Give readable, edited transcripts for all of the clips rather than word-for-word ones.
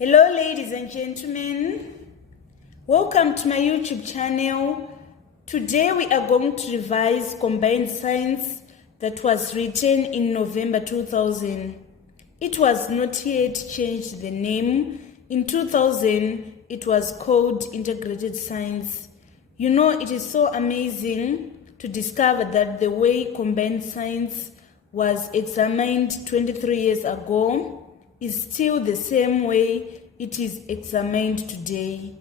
Hello ladies and gentlemen, welcome to my YouTube channel. Today we are going to revise combined science that was written in November 2000. It was not yet changed the name. In 2000 it was called integrated science. You know, it is so amazing to discover that the way combined science was examined 23 years ago is still the same way it is examined today.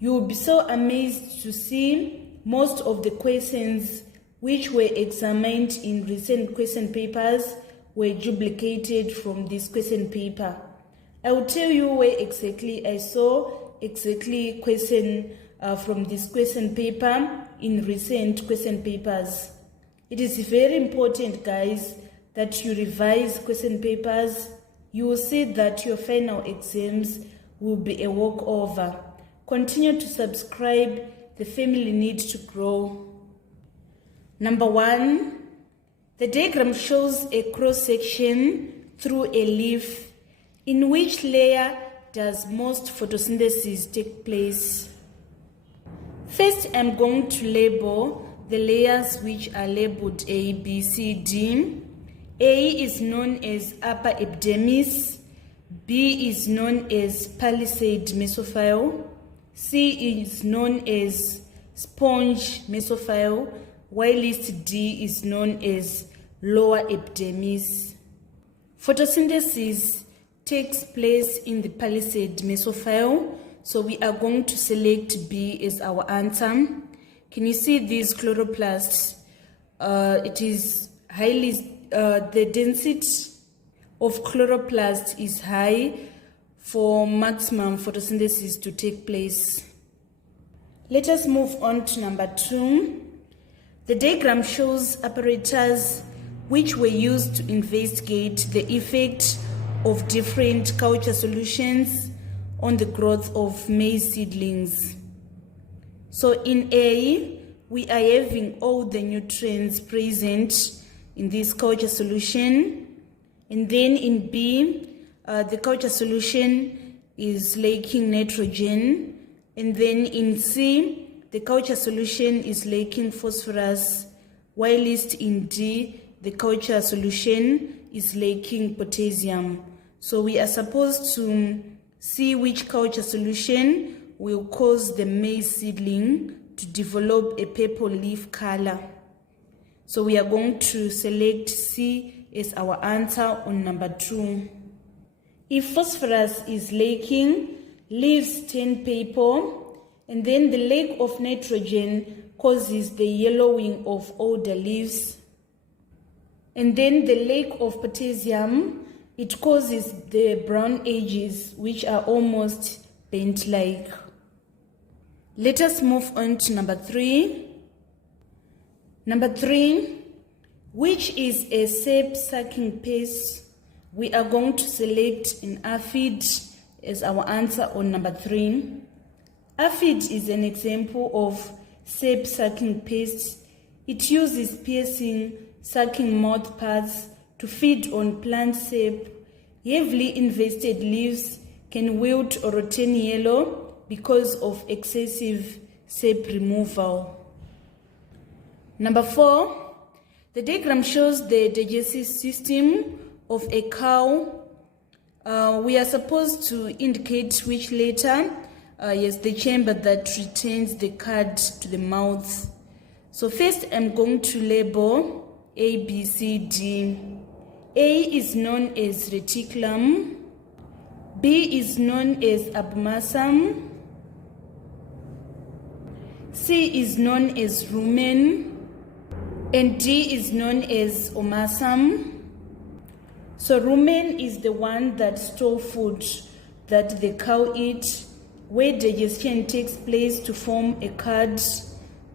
You will be so amazed to see most of the questions which were examined in recent question papers were duplicated from this question paper. I will tell you where exactly I saw question from this question paper in recent question papers. It is very important, guys, that you revise question papers. You will see that your final exams will be a walkover. Continue to subscribe. The family needs to grow. Number 1, the diagram shows a cross-section through a leaf. In which layer does most photosynthesis take place? First, I'm going to label the layers which are labeled A, B, C, D. A is known as upper epidermis, B is known as palisade mesophile, C is known as sponge mesophile, whilst D is known as lower epidermis. Photosynthesis takes place in the palisade mesophile, so we are going to select B as our answer. Can you see these chloroplasts? It is highly the density of chloroplast is high for maximum photosynthesis to take place. Let us move on to number 2. The diagram shows apparatus which were used to investigate the effect of different culture solutions on the growth of maize seedlings. So in A, we are having all the nutrients present in this culture solution, and then in B, the culture solution is lacking nitrogen, and then in C, the culture solution is lacking phosphorus, whilst in D, the culture solution is lacking potassium. So we are supposed to see which culture solution will cause the maize seedling to develop a purple leaf color. So we are going to select C as our answer on number 2. If phosphorus is lacking, leaves turn purple, and then the lack of nitrogen causes the yellowing of all the leaves. And then the lack of potassium, it causes the brown edges, which are almost bent-like. Let us move on to number 3. Number 3, which is a sap-sucking pest? We are going to select an aphid as our answer on number 3. Aphid is an example of sap-sucking pest. It uses piercing, sucking mouth parts to feed on plant sap. Heavily invested leaves can wilt or turn yellow because of excessive sap removal. Number 4, the diagram shows the digestive system of a cow. We are supposed to indicate which letter, yes, the chamber that retains the cud to the mouth. So first I'm going to label A, B, C, D. A is known as reticulum, B is known as abomasum, C is known as rumen, and D is known as omasum. So rumen is the one that stores food that the cow eats, where digestion takes place to form a cud.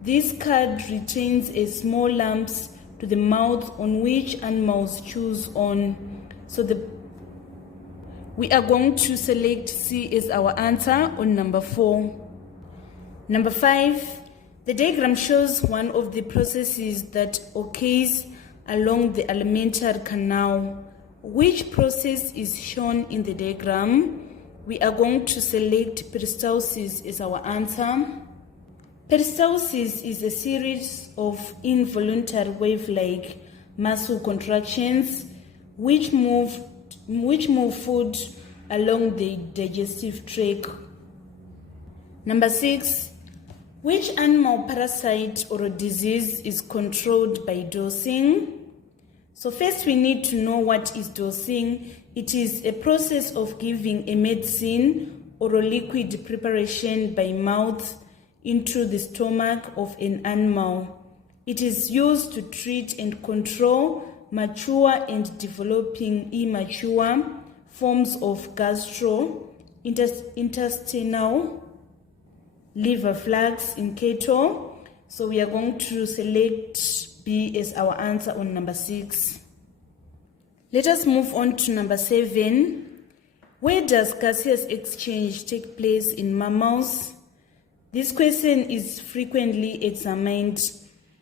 This cud retains a small lumps to the mouth on which animals chews on. So we are going to select C as our answer on number 4. Number 5, the diagram shows one of the processes that occurs along the alimentary canal. Which process is shown in the diagram? we are going to select peristosis as our answer. Peristosis is a series of involuntary wave-like muscle contractions which move food along the digestive tract. Number 6, which animal parasite or disease is controlled by dosing? So first we need to know what is dosing. It is a process of giving a medicine or a liquid preparation by mouth into the stomach of an animal. It is used to treat and control mature and developing immature forms of gastrointestinal liver reflux in cattle. So we are going to select B as our answer on number 6. Let us move on to number 7. Where does gaseous exchange take place in mammals? This question is frequently examined.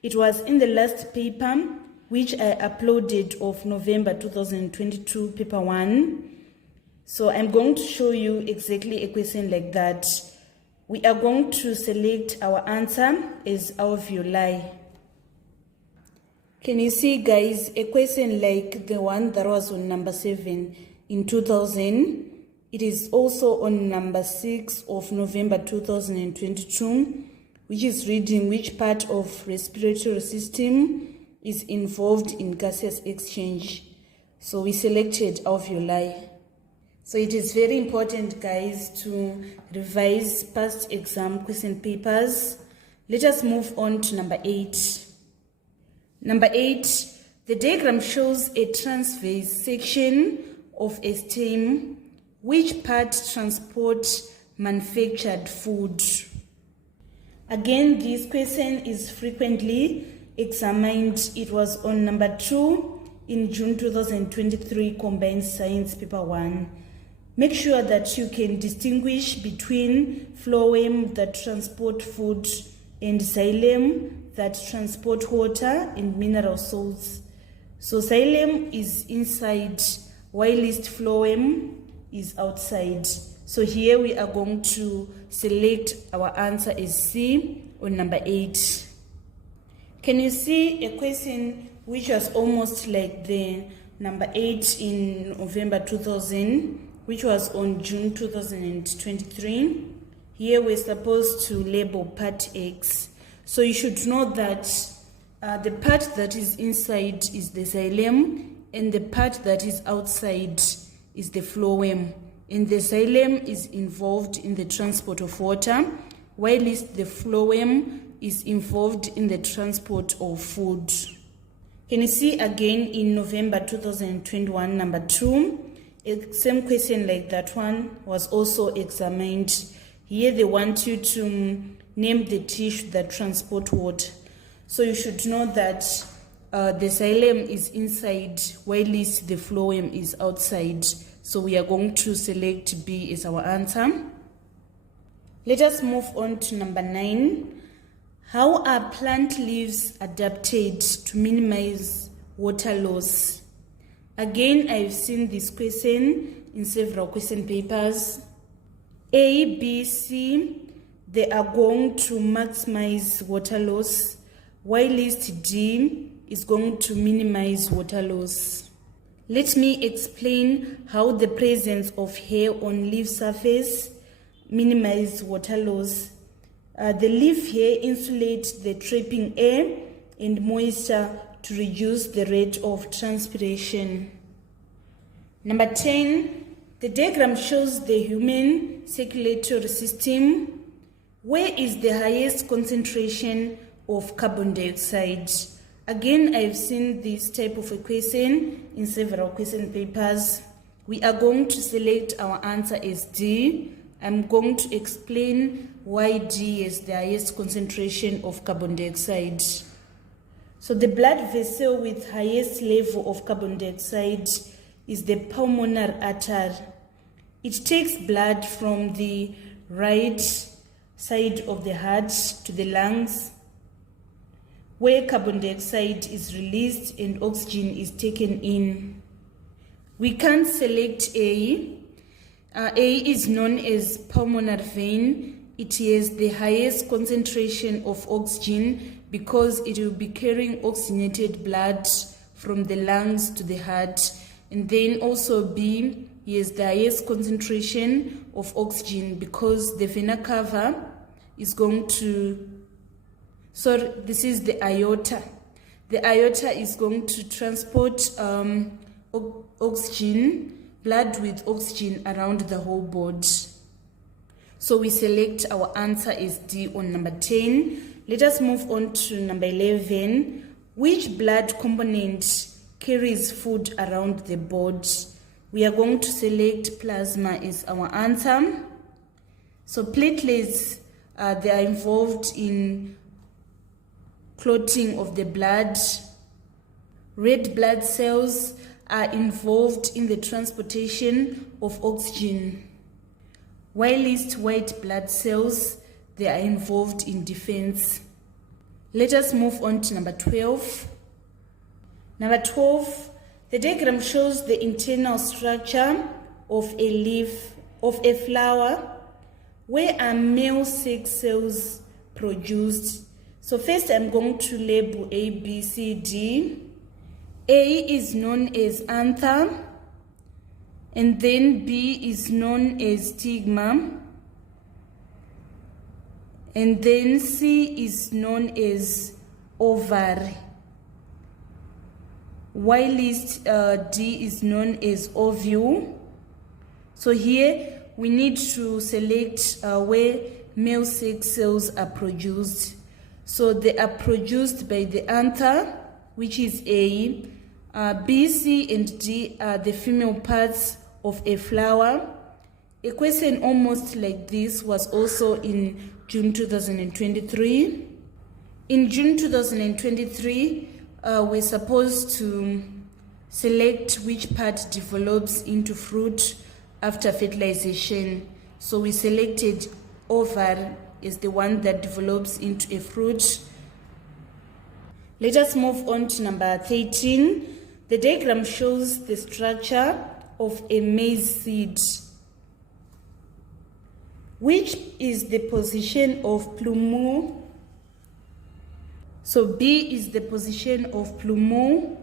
It was in the last paper which I uploaded of November 2022, paper 1. So I'm going to show you exactly a question like that. We are going to select our answer as alveoli. Can you see, guys, a question like the one that was on number 7 in 2000? It is also on number 6 of November 2022, which is reading which part of respiratory system is involved in gaseous exchange. So we selected alveoli. So it is very important, guys, to revise past exam question papers. Let us move on to number 8. Number 8, the diagram shows a transverse section of a stem. Which part transports manufactured food? Again, this question is frequently examined. It was on number 2 in June 2023 Combined Science paper 1. Make sure that you can distinguish between phloem that transport food and xylem that transport water and mineral salts. So xylem is inside, whilst phloem is outside. So here we are going to select our answer as C on number 8. Can you see a question which was almost like the number 8 in November 2000, which was on June 2023? Here we're supposed to label part X. So you should know that the part that is inside is the xylem and the part that is outside is the phloem. And the xylem is involved in the transport of water, whilst the phloem is involved in the transport of food. Can you see again in November 2021, number 2, a same question like that one was also examined. Here they want you to name the tissue that transport water. So you should know that the xylem is inside, whilst the phloem is outside. So we are going to select B as our answer. Let us move on to number 9. How are plant leaves adapted to minimize water loss? Again, I've seen this question in several question papers. A, B, C, they are going to maximize water loss, whilst D is going to minimize water loss. Let me explain how the presence of hair on leaf surface minimizes water loss. The leaf hair insulates the trapping air and moisture to reduce the rate of transpiration. Number 10, the diagram shows the human circulatory system. Where is the highest concentration of carbon dioxide? Again, I've seen this type of a question in several question papers. We are going to select our answer as D. I'm going to explain why D is the highest concentration of carbon dioxide. So the blood vessel with highest level of carbon dioxide is the pulmonary artery. It takes blood from the right side of the heart to the lungs, where carbon dioxide is released and oxygen is taken in. We can select A. A is known as pulmonary vein. It has the highest concentration of oxygen because it will be carrying oxygenated blood from the lungs to the heart. And then also B has the highest concentration of oxygen because the vena cava is going to, this is the aorta. The aorta is going to transport oxygen, blood with oxygen around the whole body. So we select our answer is D on number 10. Let us move on to number 11. Which blood component carries food around the body? We are going to select plasma as our answer. So platelets, they are involved in clotting of the blood. Red blood cells are involved in the transportation of oxygen, whilst white blood cells, they are involved in defense. Let us move on to number 12. Number 12, the diagram shows the internal structure of a leaf, of a flower, where are male sex cells produced. So first I'm going to label A, B, C, D. A is known as anther, and then B is known as stigma, and then C is known as ovary, whilst D is known as ovule. So here we need to select where male sex cells are produced. So they are produced by the anther, which is A. B, C, and D are the female parts of a flower. A question almost like this was also in June 2023. In June 2023, we're supposed to select which part develops into fruit after fertilization. So we selected ovary as the one that develops into a fruit. Let us move on to number 13. The diagram shows the structure of a maize seed. Which is the position of plumule? So B is the position of plumule.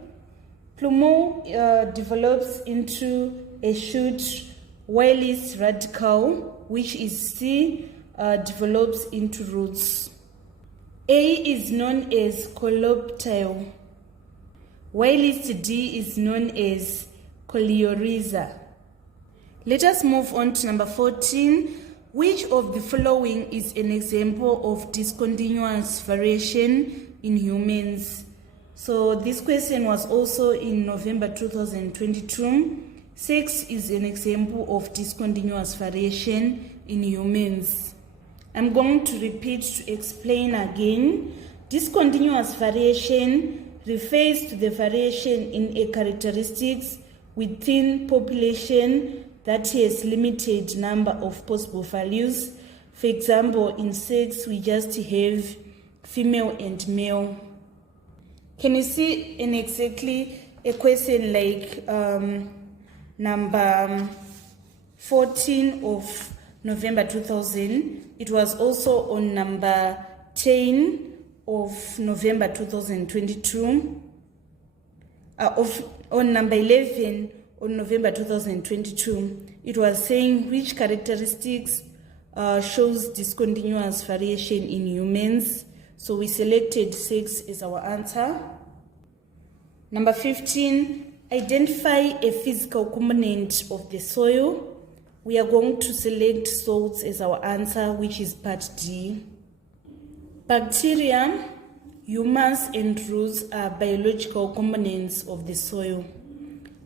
Plumule develops into a shoot, whilst radical, which is C, develops into roots. A is known as coleoptile, whilst D is known as coleorhiza. Let us move on to number 14. Which of the following is an example of discontinuous variation in humans? So this question was also in November 2022. Sex is an example of discontinuous variation in humans. I'm going to repeat to explain again. Discontinuous variation refers to the variation in a characteristics within population that has limited number of possible values. For example, in sex, we just have female and male. Can you see in exactly a question like number 14 of November 2000? It was also on number 10 of November 2022. On number 11 on November 2022, it was saying which characteristics shows discontinuous variation in humans. So we selected sex as our answer. Number 15, identify a physical component of the soil. We are going to select salts as our answer, which is part D. Bacteria, humus, and roots are biological components of the soil.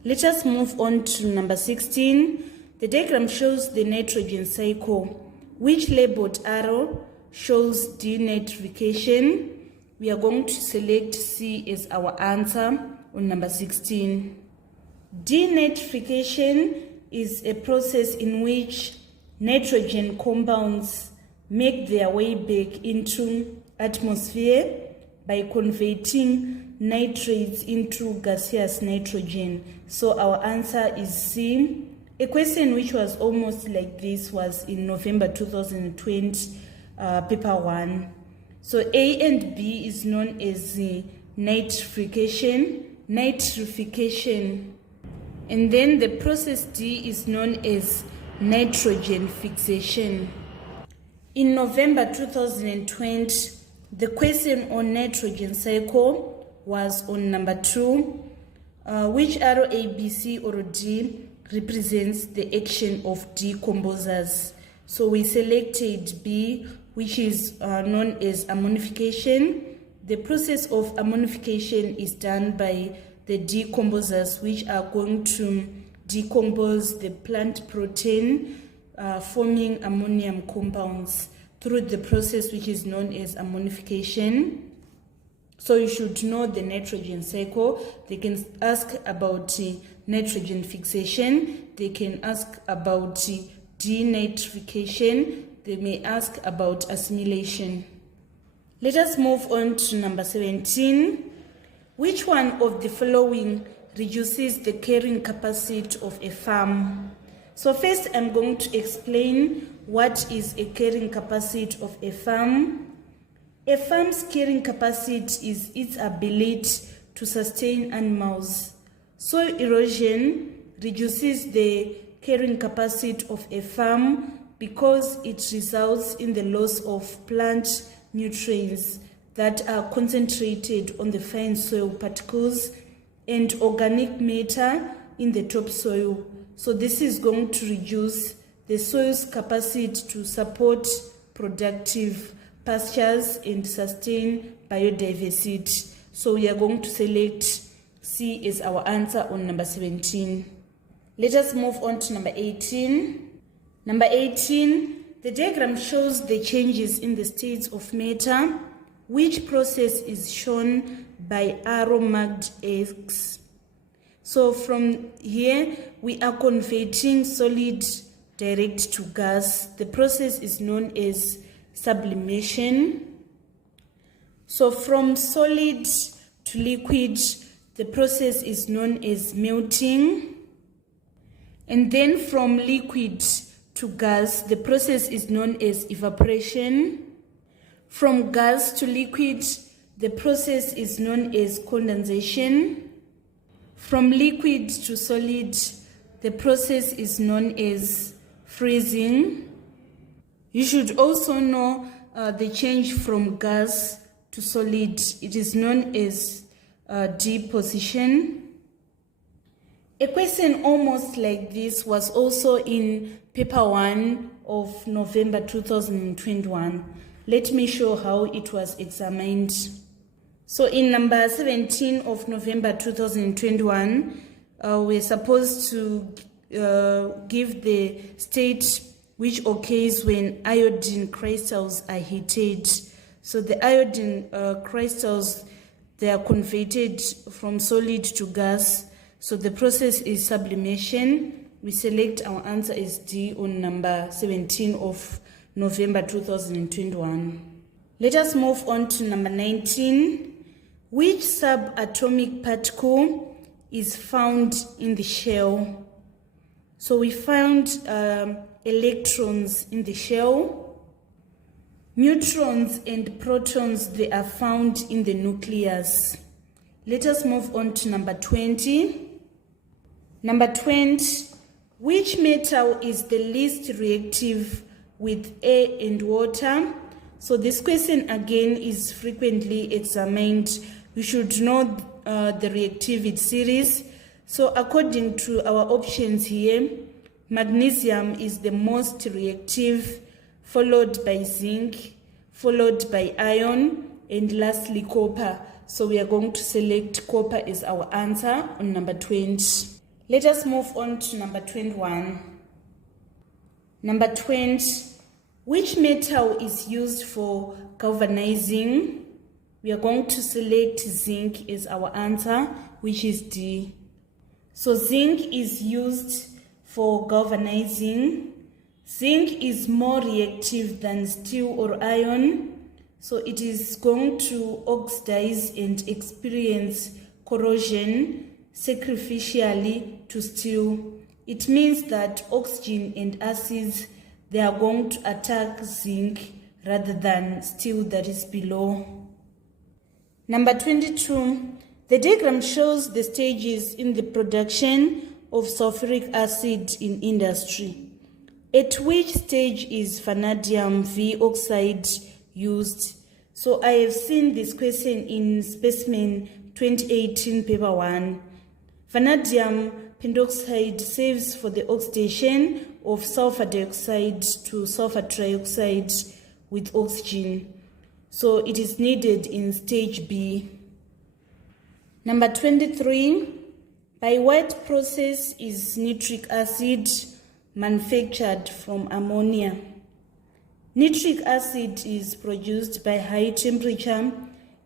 Let us move on to number 16. The diagram shows the nitrogen cycle, which labeled arrow shows denitrification. We are going to select C as our answer on number 16. Denitrification is a process in which nitrogen compounds make their way back into atmosphere by converting nitrates into gaseous nitrogen. So our answer is C. A question which was almost like this was in November 2020, paper 1. So A and B is known as nitrification, and then the process D is known as nitrogen fixation. In November 2020, the question on nitrogen cycle was on number 2. Which arrow A, B, C, or D represents the action of decomposers? So we selected B, which is known as ammonification. The process of ammonification is done by the decomposers, which are going to decompose the plant protein, forming ammonium compounds through the process which is known as ammonification. So you should know the nitrogen cycle. They can ask about nitrogen fixation. They can ask about denitrification. They may ask about assimilation. Let us move on to number 17. Which one of the following reduces the carrying capacity of a farm? So first I'm going to explain what is a carrying capacity of a farm. A farm's carrying capacity is its ability to sustain animals. Soil erosion reduces the carrying capacity of a farm because it results in the loss of plant nutrients that are concentrated on the fine soil particles and organic matter in the topsoil. So this is going to reduce the soil's capacity to support productive pastures and sustain biodiversity. So we are going to select C as our answer on number 17. Let us move on to number 18. Number 18, the diagram shows the changes in the states of matter. Which process is shown by arrow marked X? So from here, we are converting solid direct to gas. The process is known as sublimation. So from solid to liquid, the process is known as melting. And then from liquid to gas, the process is known as evaporation. From gas to liquid, the process is known as condensation. From liquid to solid, the process is known as freezing. You should also know the change from gas to solid. It is known as deposition. A question almost like this was also in paper 1 of November 2021. Let me show how it was examined. So in number 17 of November 2021, we're supposed to give the state which occurs when iodine crystals are heated. So the iodine crystals, they are converted from solid to gas. So the process is sublimation. We select our answer as D on number 17 of November 2021. Let us move on to number 19. Which subatomic particle is found in the shell? So we found electrons in the shell. Neutrons and protons, they are found in the nucleus. Let us move on to number 20. Number 20, which metal is the least reactive with air and water? So this question again is frequently examined. You should know the reactivity series. So according to our options here, magnesium is the most reactive, followed by zinc, followed by iron, and lastly copper. So we are going to select copper as our answer on number 20. Let us move on to number 21. Number 20, which metal is used for galvanizing? We are going to select zinc as our answer, which is D. So zinc is used for galvanizing. Zinc is more reactive than steel or iron, so it is going to oxidize and experience corrosion sacrificially to steel. it means that oxygen and acids, they are going to attack zinc rather than steel that is below. Number 22, the diagram shows the stages in the production of sulfuric acid in industry. At which stage is vanadium V oxide used? So I have seen this question in specimen 2018 paper 1. Vanadium pentoxide serves for the oxidation of sulfur dioxide to sulfur trioxide with oxygen. So it is needed in stage B. Number 23, by what process is nitric acid manufactured from ammonia? Nitric acid is produced by high temperature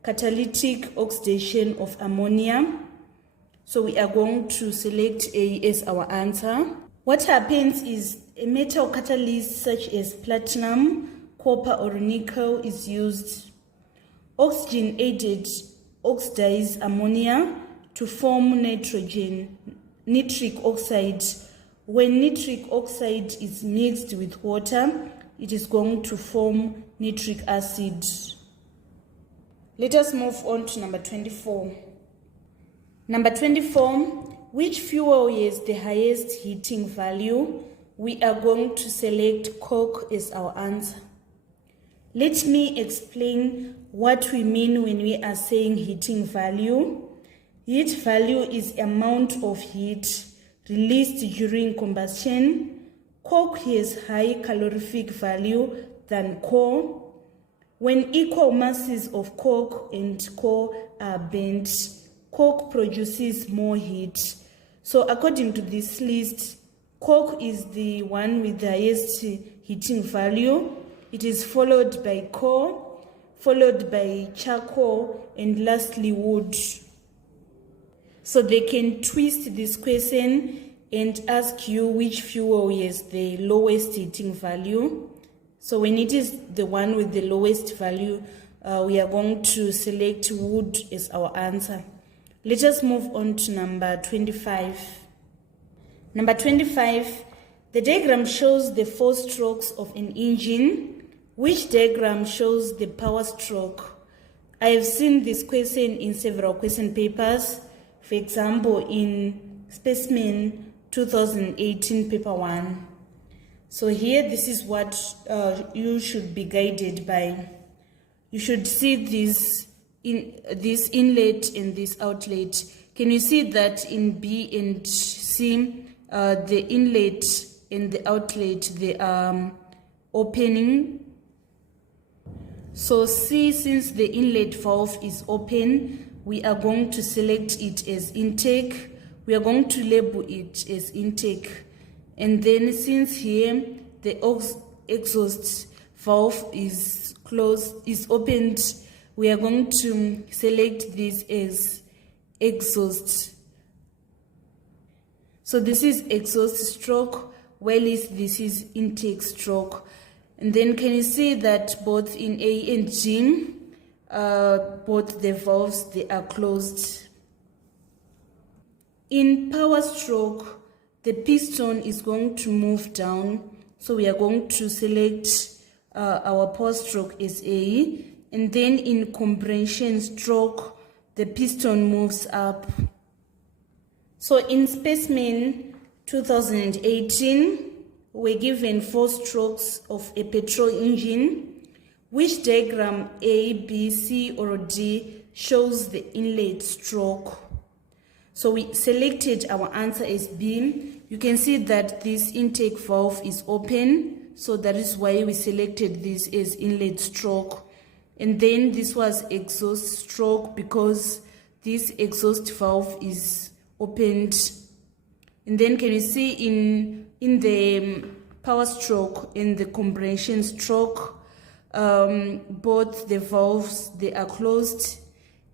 catalytic oxidation of ammonia. So we are going to select A as our answer. What happens is a metal catalyst such as platinum, copper or nickel is used. Oxygen aided oxidize ammonia to form nitric oxide. When nitric oxide is mixed with water, it is going to form nitric acid. Let us move on to number 24. Number 24, which fuel has the highest heating value? We are going to select coke as our answer. Let me explain what we mean when we are saying heating value. Heat value is amount of heat released during combustion. Coke has high calorific value than coal. When equal masses of coke and coal are burnt, coke produces more heat. So according to this list, coke is the one with the highest heating value. It is followed by coal, followed by charcoal, and lastly wood. So they can twist this question and ask you which fuel has the lowest heating value. So when it is the one with the lowest value, we are going to select wood as our answer. Let us move on to number 25. Number 25, the diagram shows the 4 strokes of an engine. Which diagram shows the power stroke? I have seen this question in several question papers. For example, in specimen 2018 paper 1. So here, this is what you should be guided by. You should see this inlet and this outlet. Can you see that in B and C, the inlet and the outlet, they are opening? So C, since the inlet valve is open, we are going to select it as intake. We are going to label it as intake. And then since here the exhaust valve is closed, is opened, we are going to select this as exhaust. So this is exhaust stroke, while this is intake stroke. And then can you see that both in A and G, both the valves, they are closed. In power stroke, the piston is going to move down. So we are going to select our power stroke as A. And then in compression stroke, the piston moves up. So in specimen 2018, we're given 4 strokes of a petrol engine. Which diagram A, B, C, or D shows the inlet stroke? So we selected our answer as B. You can see that this intake valve is open, so that is why we selected this as inlet stroke. And then this was exhaust stroke because this exhaust valve is opened. And then can you see in the power stroke and the compression stroke, both the valves, they are closed.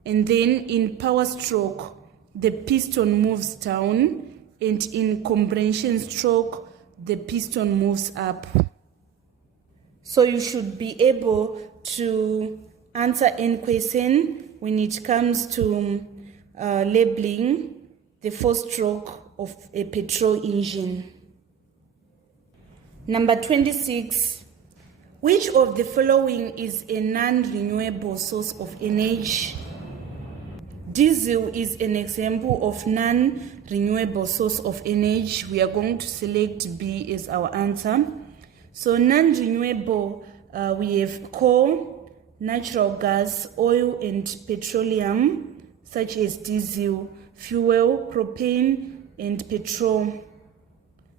And then in power stroke, the piston moves down, and in compression stroke, the piston moves up. So you should be able to answer any question when it comes to labeling the 4 stroke of a petrol engine. Number 26. Which of the following is a non-renewable source of energy? Diesel is an example of non-renewable source of energy. We are going to select B as our answer. So non-renewable, we have coal, natural gas, oil and petroleum, such as diesel, fuel, propane and petrol.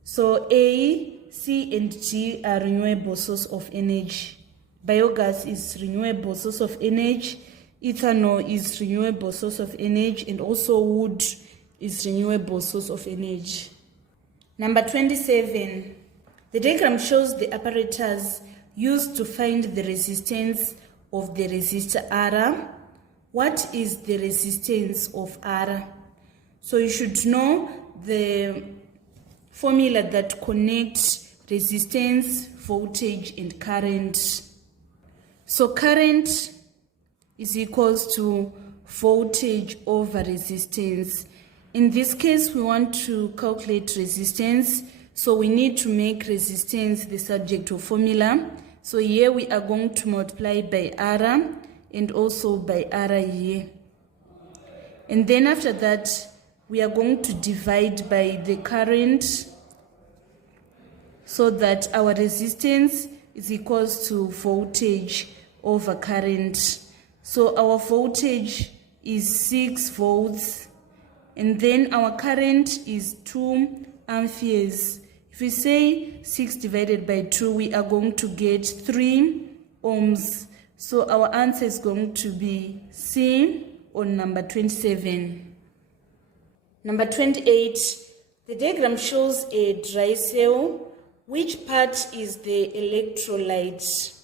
So A, C and G are renewable source of energy. Biogas is renewable source of energy. Ethanol is renewable source of energy, and also wood is renewable source of energy. Number 27. The diagram shows the apparatus used to find the resistance of the resistor R. What is the resistance of R? So you should know the formula that connects resistance, voltage, and current. So current is equals to voltage over resistance. In this case, we want to calculate resistance, so we need to make resistance the subject of formula. So here we are going to multiply by R and also by R here. And then after that, we are going to divide by the current so that our resistance is equals to voltage over current. So our voltage is 6 volts, and then our current is 2 amperes. If we say 6 divided by 2, we are going to get 3 ohms. So our answer is going to be C on number 27. Number 28, the diagram shows a dry cell. Which part is the electrolyte?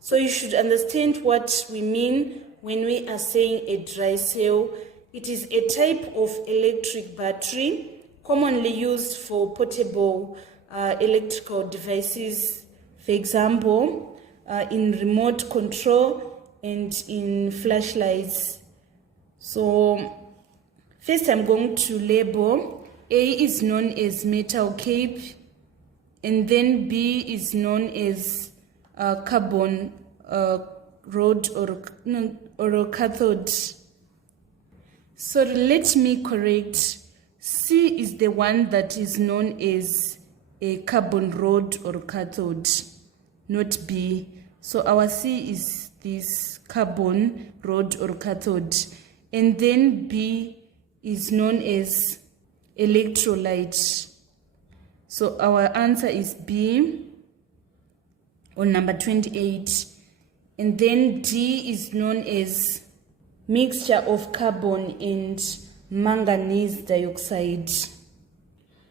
So you should understand what we mean when we are saying a dry cell. It is a type of electric battery commonly used for portable electrical devices, for example, in remote control and in flashlights. So first I'm going to label. A is known as metal cape, and then B is known as carbon rod or cathode. So let me correct. C is the one that is known as a carbon rod or cathode, not B. So our C is this carbon rod or cathode. And then B is known as electrolyte. So our answer is B on number 28. And then D is known as mixture of carbon and manganese dioxide.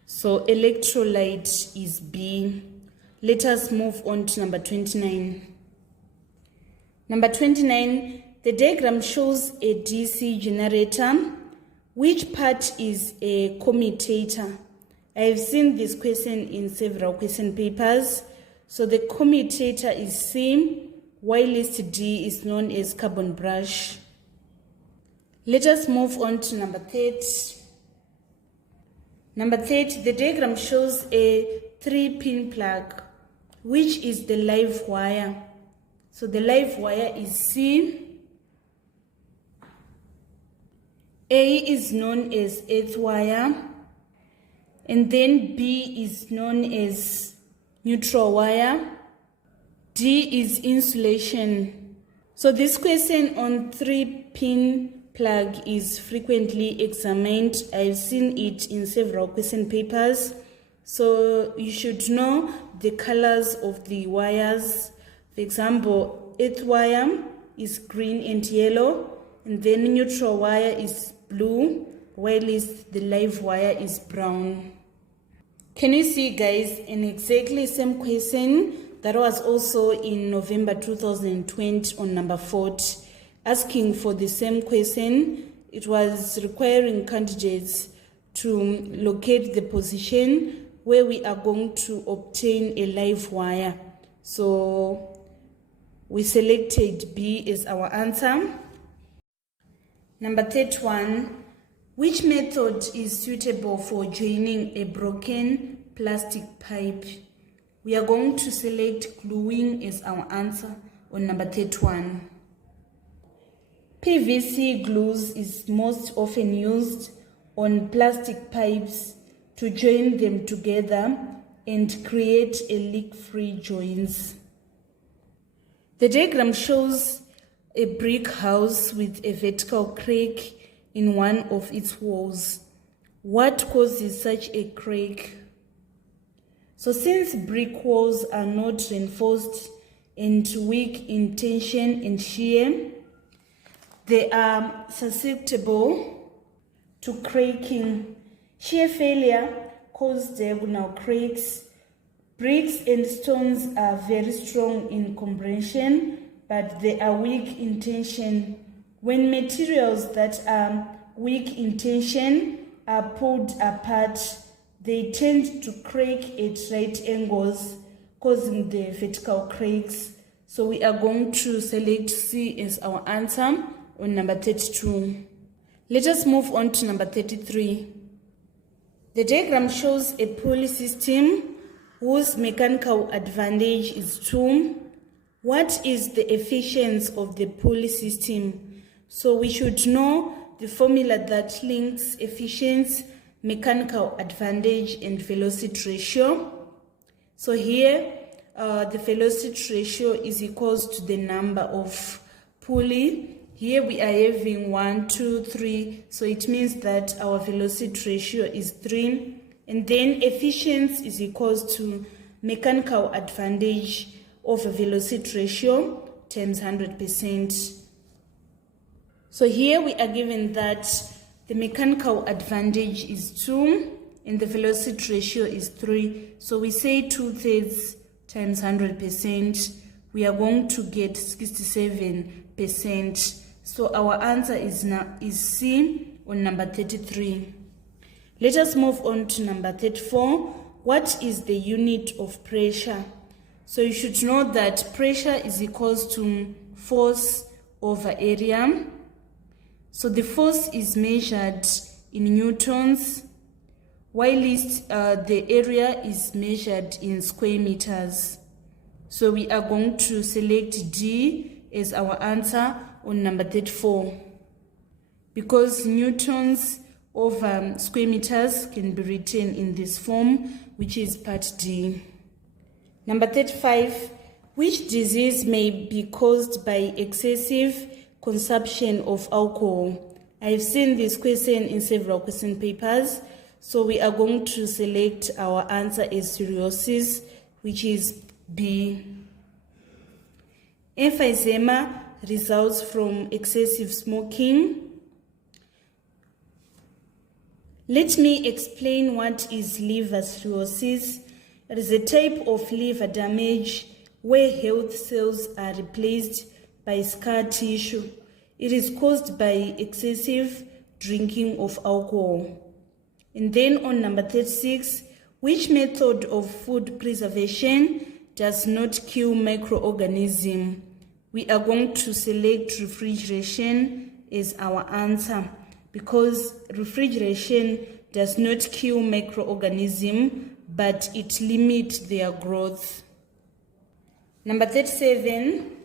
So electrolyte is B. Let us move on to number 29. Number 29, the diagram shows a DC generator. Which part is a commutator? I have seen this question in several question papers. So the commutator is C, while D is known as carbon brush. Let us move on to number 30. Number 30, the diagram shows a 3-pin plug. Which is the live wire? So the live wire is C. A is known as earth wire, and then B is known as neutral wire. D is insulation. So this question on 3-pin plug is frequently examined. I've seen it in several question papers. So you should know the colors of the wires. For example, earth wire is green and yellow, and then neutral wire is blue, while the live wire is brown. Can you see, guys, an exactly same question that was also in November 2020 on number 40, asking for the same question. It was requiring candidates to locate the position where we are going to obtain a live wire. So we selected B as our answer. Number 31, Which method is suitable for joining a broken plastic pipe? We are going to select gluing as our answer on number 31. PVC glues is most often used on plastic pipes to join them together and create a leak-free joints. The diagram shows a brick house with a vertical crack in one of its walls. What causes such a crack? So since brick walls are not reinforced and weak in tension and shear, they are susceptible to cracking. Shear failure causes diagonal cracks. Bricks and stones are very strong in compression, but they are weak in tension. When materials that are weak in tension are pulled apart, they tend to crack at right angles, causing the vertical cracks. So we are going to select C as our answer on number 32. Let us move on to number 33. The diagram shows a pulley system whose mechanical advantage is 2. What is the efficiency of the pulley system? So we should know the formula that links efficiency, mechanical advantage, and velocity ratio. So here, the velocity ratio is equals to the number of pulley. Here we are having 1, 2, 3. So it means that our velocity ratio is 3. And then efficiency is equals to mechanical advantage of a velocity ratio times 100%. So here we are given that the mechanical advantage is 2 and the velocity ratio is 3. So we say 2/3 times 100%. We are going to get 67%. So our answer is C on number 33. Let us move on to number 34. What is the unit of pressure? So you should know that pressure is equals to force over area. So the force is measured in newtons, while the area is measured in square meters. So we are going to select D as our answer on number 34, because newtons over square meters can be written in this form, which is part D. Number 35, which disease may be caused by excessive consumption of alcohol? I've seen this question in several question papers, so we are going to select our answer as cirrhosis, which is B. Emphysema results from excessive smoking. Let me explain what is liver cirrhosis. It is a type of liver damage where healthy cells are replaced by scar tissue. It is caused by excessive drinking of alcohol. And then on number 36, which method of food preservation does not kill microorganisms? We are going to select refrigeration as our answer, because refrigeration does not kill microorganisms, but it limits their growth. Number 37,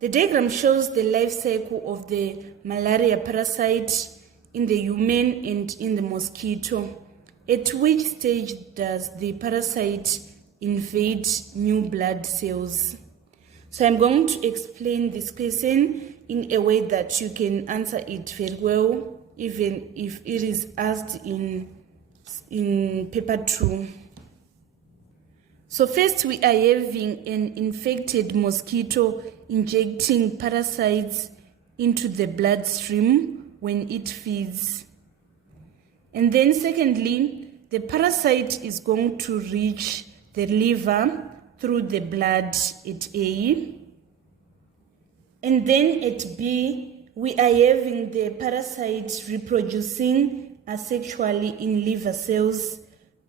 the diagram shows the life cycle of the malaria parasite in the human and in the mosquito. At which stage does the parasite invade new blood cells? So I'm going to explain this question in a way that you can answer it very well, even if it is asked in paper 2. So first we are having an infected mosquito injecting parasites into the bloodstream when it feeds. And then secondly, the parasite is going to reach the liver through the blood at A. And then at B, we are having the parasite reproducing asexually in liver cells,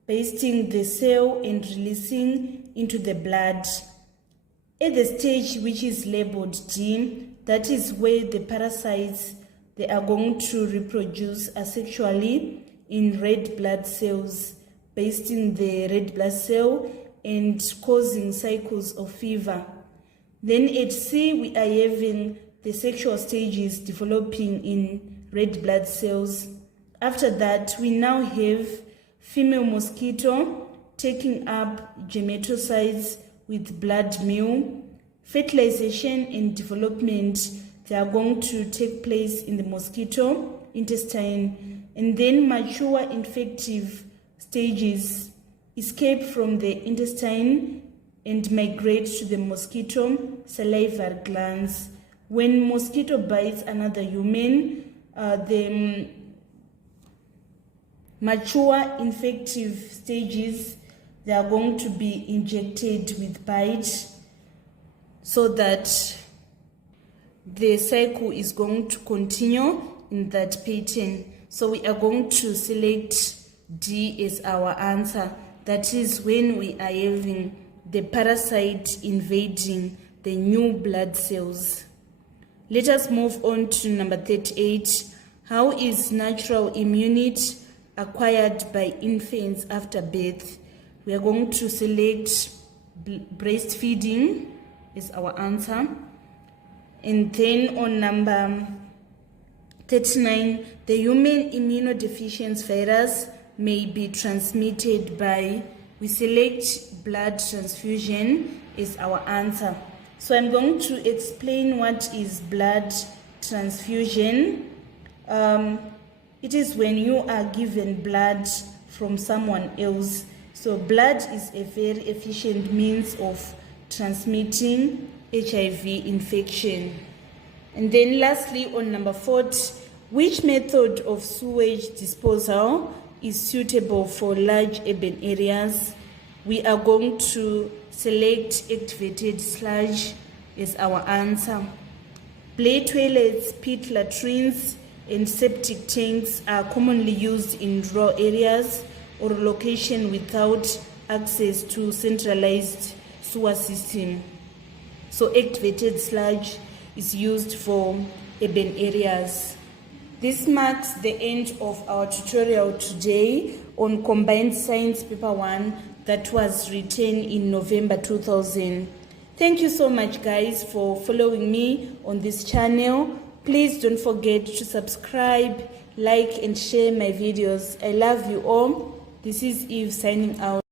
pasting the cell and releasing into the blood. At the stage which is labeled D, that is where the parasites they are going to reproduce asexually in red blood cells, based in the red blood cell and causing cycles of fever. Then at C, we are having the sexual stages developing in red blood cells. After that, we now have female mosquito taking up gemetocytes with blood meal. Fertilization and development, they are going to take place in the mosquito intestine, and then mature infective stages escape from the intestine and migrate to the mosquito salivary glands. When mosquito bites another human, the mature infective stages, they are going to be injected with bite so that the cycle is going to continue in that pattern. So we are going to select D as our answer. That is when we are having the parasite invading the new blood cells. Let us move on to number 38. How is natural immunity acquired by infants after birth? We are going to select breastfeeding as our answer. And then on number 39, the human immunodeficiency virus may be transmitted by, we select blood transfusion as our answer. So I'm going to explain what is blood transfusion. It is when you are given blood from someone else. So blood is a very efficient means of transmitting HIV infection. And then lastly, on number 40, which method of sewage disposal is suitable for large urban areas? We are going to select activated sludge as our answer. Play toilets, pit latrines, and septic tanks are commonly used in rural areas or location without access to centralized sewer system. So activated sludge is used for urban areas. This marks the end of our tutorial today on Combined Science Paper 1 that was written in November 2000. Thank you so much, guys, for following me on this channel. Please don't forget to subscribe, like, and share my videos. I love you all. This is Eve signing out.